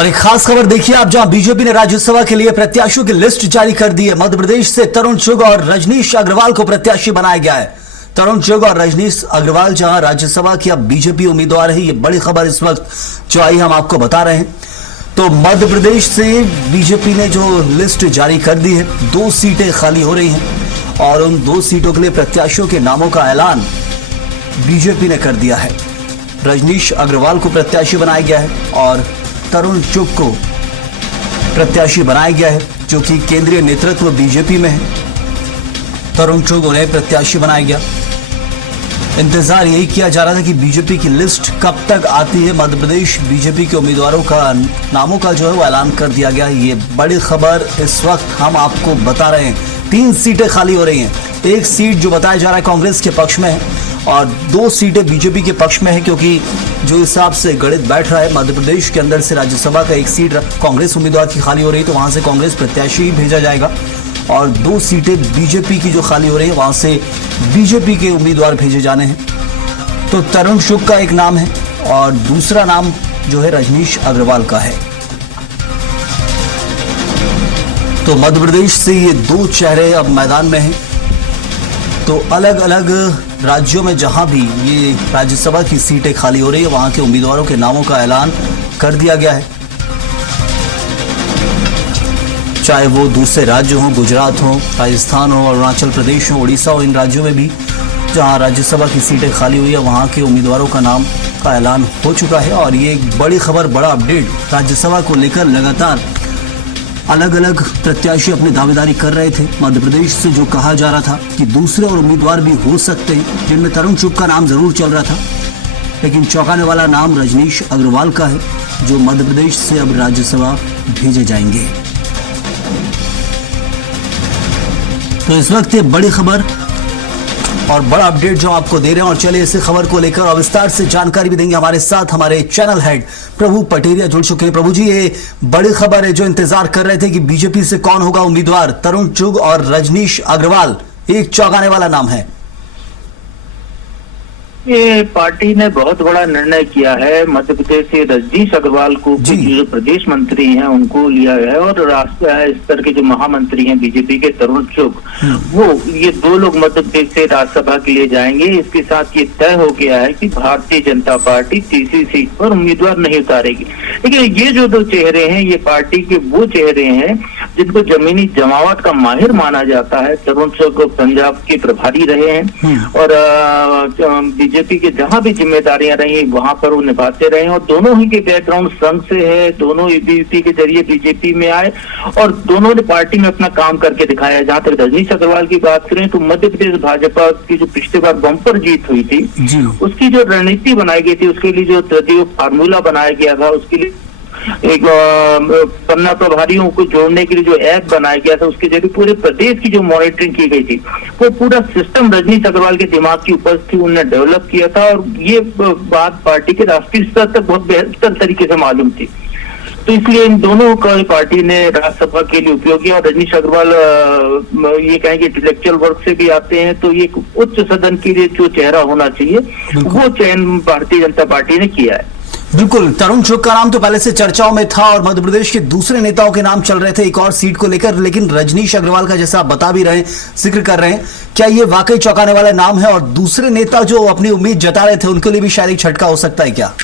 और एक खास खबर देखिए आप, जहां बीजेपी ने राज्यसभा के लिए प्रत्याशियों की लिस्ट जारी कर दी है। मध्य प्रदेश से तरुण चुग और रजनीश अग्रवाल को प्रत्याशी बनाया गया है। तरुण चुग और रजनीश अग्रवाल जहां राज्यसभा के अब बीजेपी उम्मीदवार है, ये बड़ी खबर इस वक्त जो आई हम आपको बता रहे हैं। तो मध्य प्रदेश से बीजेपी ने जो लिस्ट जारी कर दी है, 2 सीटें खाली हो रही हैं और उन 2 सीटों के लिए प्रत्याशियों के नामों का ऐलान बीजेपी ने कर दिया है। रजनीश अग्रवाल को प्रत्याशी बनाया गया है और तरुण चुग को प्रत्याशी बनाया गया है, जो कि केंद्रीय नेतृत्व बीजेपी में है। तरुण चुग उन्हें प्रत्याशी बनाया गया। इंतजार यही किया जा रहा था कि बीजेपी की लिस्ट कब तक आती है। मध्य प्रदेश बीजेपी के उम्मीदवारों का नामों का जो है वो ऐलान कर दिया गया। ये बड़ी खबर इस वक्त हम आपको बता रहे हैं। 3 सीटें खाली हो रही हैं। 1 सीट जो बताया जा रहा है कांग्रेस के पक्ष में है और 2 सीटें बीजेपी के पक्ष में है, क्योंकि जो हिसाब से गणित बैठ रहा है, मध्य प्रदेश के अंदर से राज्यसभा का 1 सीट कांग्रेस उम्मीदवार की खाली हो रही है, तो वहां से कांग्रेस प्रत्याशी ही भेजा जाएगा और 2 सीटें बीजेपी की जो खाली हो रही है, वहां से बीजेपी के उम्मीदवार भेजे जाने हैं। तो तरुण चुग का एक नाम है और दूसरा नाम जो है रजनीश अग्रवाल का है। तो मध्य प्रदेश से ये 2 चेहरे अब मैदान में हैं। तो अलग अलग राज्यों में जहां भी ये राज्यसभा की सीटें खाली हो रही है, वहां के उम्मीदवारों के नामों का ऐलान कर दिया गया है। चाहे वो दूसरे राज्य हो, गुजरात हो, राजस्थान हो, अरुणाचल प्रदेश हो, उड़ीसा हो, इन राज्यों में भी जहां राज्यसभा की सीटें खाली हुई है, वहां के उम्मीदवारों का नाम का ऐलान हो चुका है। और ये एक बड़ी खबर, बड़ा अपडेट। राज्यसभा को लेकर लगातार अलग अलग प्रत्याशी अपनी दावेदारी कर रहे थे। मध्य प्रदेश से जो कहा जा रहा था कि दूसरे और उम्मीदवार भी हो सकते हैं, जिनमें तरुण चुग का नाम जरूर चल रहा था, लेकिन चौंकाने वाला नाम रजनीश अग्रवाल का है, जो मध्य प्रदेश से अब राज्यसभा भेजे जाएंगे। तो इस वक्त ये बड़ी खबर और बड़ा अपडेट जो आपको दे रहे हैं। और चलिए इस खबर को लेकर और विस्तार से जानकारी भी देंगे। हमारे साथ हमारे चैनल हेड प्रभु पटेरिया जुड़ चुके हैं। प्रभु जी, ये बड़ी खबर है, जो इंतजार कर रहे थे कि बीजेपी से कौन होगा उम्मीदवार, तरुण चुग और रजनीश अग्रवाल, एक चौंकाने वाला नाम है। ये पार्टी ने बहुत बड़ा निर्णय किया है। मध्य प्रदेश से रजनीश अग्रवाल को जो प्रदेश मंत्री हैं उनको लिया गया है और राष्ट्रीय स्तर के जो महामंत्री हैं बीजेपी के तरुण चुग, वो ये 2 लोग मध्य प्रदेश से राज्यसभा के लिए जाएंगे। इसके साथ ये तय हो गया है कि भारतीय जनता पार्टी तीसरी सीट पर उम्मीदवार नहीं उतारेगी। लेकिन ये जो 2 चेहरे हैं, ये पार्टी के वो चेहरे हैं जिनको जमीनी जमावट का माहिर माना जाता है। तरुण चुग पंजाब के प्रभारी रहे हैं और बीजेपी के जहां भी जिम्मेदारियां रही वहां पर वो निभाते रहे और दोनों ही के बैकग्राउंड संघ से है। दोनों बीजेपी के जरिए बीजेपी में आए और दोनों ने पार्टी में अपना काम करके दिखाया। जहां तक रजनीश अग्रवाल की बात करें तो मध्य प्रदेश भाजपा की जो पिछले बार बम्पर जीत हुई थी, उसकी जो रणनीति बनाई गई थी, उसके लिए जो तृतीय फार्मूला बनाया गया था, उसके लिए एक पन्ना प्रभारियों को जोड़ने के लिए जो ऐप बनाया गया था, उसके जरिए पूरे प्रदेश की जो मॉनिटरिंग की गई थी, वो पूरा सिस्टम रजनीश अग्रवाल के दिमाग की उपज थी, उन्होंने डेवलप किया था और ये बात पार्टी के राष्ट्रीय स्तर तक बहुत बेहतर तरीके से मालूम थी। तो इसलिए इन दोनों का पार्टी ने राज्यसभा के लिए उपयोग किया। और रजनीश अग्रवाल ये कहेंगे इंटेलेक्चुअल वर्क से भी आते हैं, तो ये उच्च सदन के लिए जो चेहरा होना चाहिए वो चयन भारतीय जनता पार्टी ने किया है। बिल्कुल, तरुण चुग का नाम तो पहले से चर्चाओं में था और मध्य प्रदेश के दूसरे नेताओं के नाम चल रहे थे एक और सीट को लेकर, लेकिन रजनीश अग्रवाल का जैसा आप बता भी रहे हैं, जिक्र कर रहे हैं, क्या ये वाकई चौंकाने वाला नाम है? और दूसरे नेता जो अपनी उम्मीद जता रहे थे, उनके लिए भी शायद एक झटका हो सकता है क्या?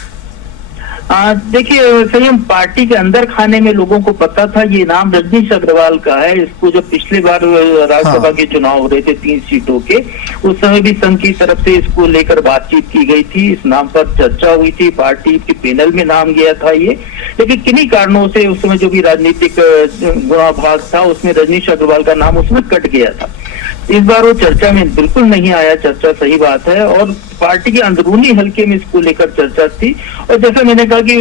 देखिए, संयम पार्टी के अंदर खाने में लोगों को पता था ये नाम रजनीश अग्रवाल का है। इसको जब पिछले बार राज्यसभा के चुनाव हो रहे थे 3 सीटों के, उस समय भी संघ की तरफ से इसको लेकर बातचीत की गई थी, इस नाम पर चर्चा हुई थी, पार्टी के पैनल में नाम गया था ये। लेकिन किन्हीं कारणों से उस समय जो भी राजनीतिक गुणाभाग था, उसमें रजनीश अग्रवाल का नाम उसमें कट गया था। इस बार वो चर्चा में बिल्कुल नहीं आया, चर्चा सही बात है, और पार्टी के अंदरूनी हल्के में इसको लेकर चर्चा थी। और जैसा मैंने कहा कि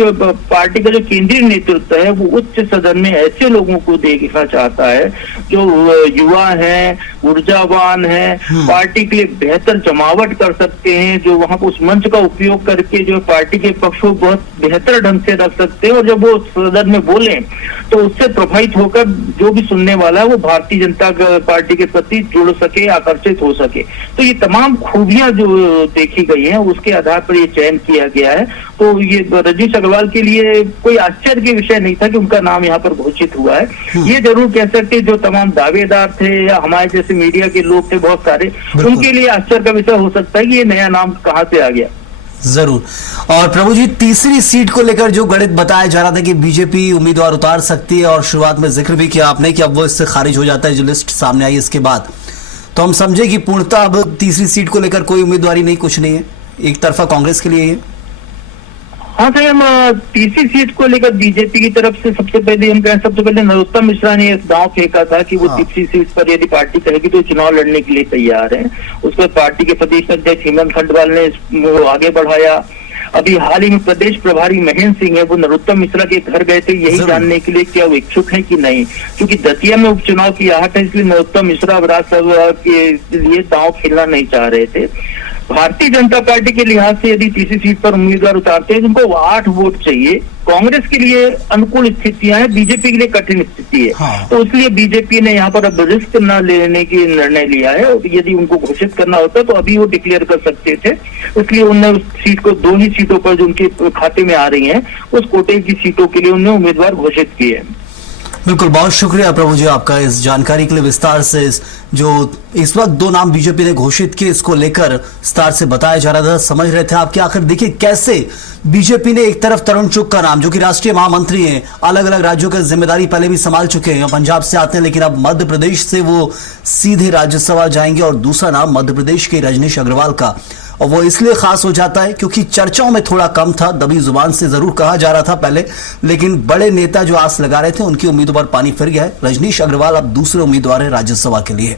पार्टी का जो केंद्रीय नेतृत्व है वो उच्च सदन में ऐसे लोगों को देखना चाहता है जो युवा हैं, ऊर्जावान हैं, पार्टी के लिए बेहतर जमावट कर सकते हैं, जो वहां पर उस मंच का उपयोग करके जो पार्टी के पक्ष को बहुत बेहतर ढंग से रख सकते हैं, और जब वो सदन में बोले तो उससे प्रभावित होकर जो भी सुनने वाला है वो भारतीय जनता पार्टी के प्रति जुड़ सके, आकर्षित हो सके। तो ये तमाम खूबियां जो देखी गई हैं उसके आधार पर ये चयन किया गया है। तो ये रजनीश अग्रवाल के लिए कोई आश्चर्य के विषय नहीं था कि उनका नाम यहाँ पर घोषित हुआ है। ये जरूर कह सकते जो तमाम दावेदार थे या हमारे जैसे मीडिया के लोग थे बहुत सारे, उनके लिए आश्चर्य का विषय हो सकता है कि ये नया नाम कहाँ से आ गया। जरूर। और प्रभु जी, तीसरी सीट को लेकर जो गणित बताया जा रहा था कि बीजेपी उम्मीदवार उतार सकती है, और शुरुआत में जिक्र भी किया आपने कि अब वो इससे खारिज हो जाता है जो लिस्ट सामने आई इसके बाद, तो हम समझे कि पूर्णतः अब तीसरी सीट को लेकर कोई उम्मीदवारी नहीं, कुछ नहीं है, एक तरफा कांग्रेस के लिए है। हाँ सर, हम तीसरी सीट को लेकर बीजेपी की तरफ से सबसे पहले नरोत्तम मिश्रा ने दांव फेंका था कि वो तीसरी सीट पर यदि पार्टी कहेगी तो चुनाव लड़ने के लिए तैयार है। उस पर पार्टी के प्रदेश अध्यक्ष हेमंत खंडवाल ने आगे बढ़ाया। अभी हाल ही में प्रदेश प्रभारी महेंद्र सिंह है, वो नरोत्तम मिश्रा के घर गए थे यही जानने के लिए क्या वो इच्छुक है कि नहीं, क्योंकि दतिया में उपचुनाव की आहट है, इसलिए नरोत्तम मिश्रा राज्यसभा के लिए दांव खेलना नहीं चाह रहे थे। भारतीय जनता पार्टी के लिहाज से यदि तीसरी सीट पर उम्मीदवार उतारते हैं जिनको 8 वोट चाहिए, कांग्रेस के लिए अनुकूल स्थितियां हैं, बीजेपी के लिए कठिन स्थिति है। हाँ। तो इसलिए बीजेपी ने यहाँ पर अब रिस्क न लेने की निर्णय लिया है। यदि उनको घोषित करना होता तो अभी वो डिक्लेयर कर सकते थे, इसलिए उन्होंने उस सीट को 2 ही सीटों पर जो उनके खाते में आ रही हैं उस कोटे की सीटों के लिए उन्होंने उम्मीदवार घोषित किए हैं। बिल्कुल, बहुत शुक्रिया प्रभु जी आपका इस जानकारी के लिए, विस्तार से जो इस वक्त 2 नाम बीजेपी ने घोषित किए इसको लेकर विस्तार से बताया जा रहा था, समझ रहे थे आपके। आखिर देखिए कैसे बीजेपी ने एक तरफ तरुण चुग का नाम, जो कि राष्ट्रीय महामंत्री हैं, अलग अलग राज्यों की जिम्मेदारी पहले भी संभाल चुके हैं, पंजाब से आते हैं, लेकिन अब मध्य प्रदेश से वो सीधे राज्यसभा जाएंगे, और दूसरा नाम मध्य प्रदेश के रजनीश अग्रवाल का, और वो इसलिए खास हो जाता है क्योंकि चर्चाओं में थोड़ा कम था, दबी जुबान से जरूर कहा जा रहा था पहले, लेकिन बड़े नेता जो आस लगा रहे थे उनकी उम्मीदों पर पानी फिर गया है। रजनीश अग्रवाल अब दूसरे उम्मीदवार है राज्यसभा के लिए।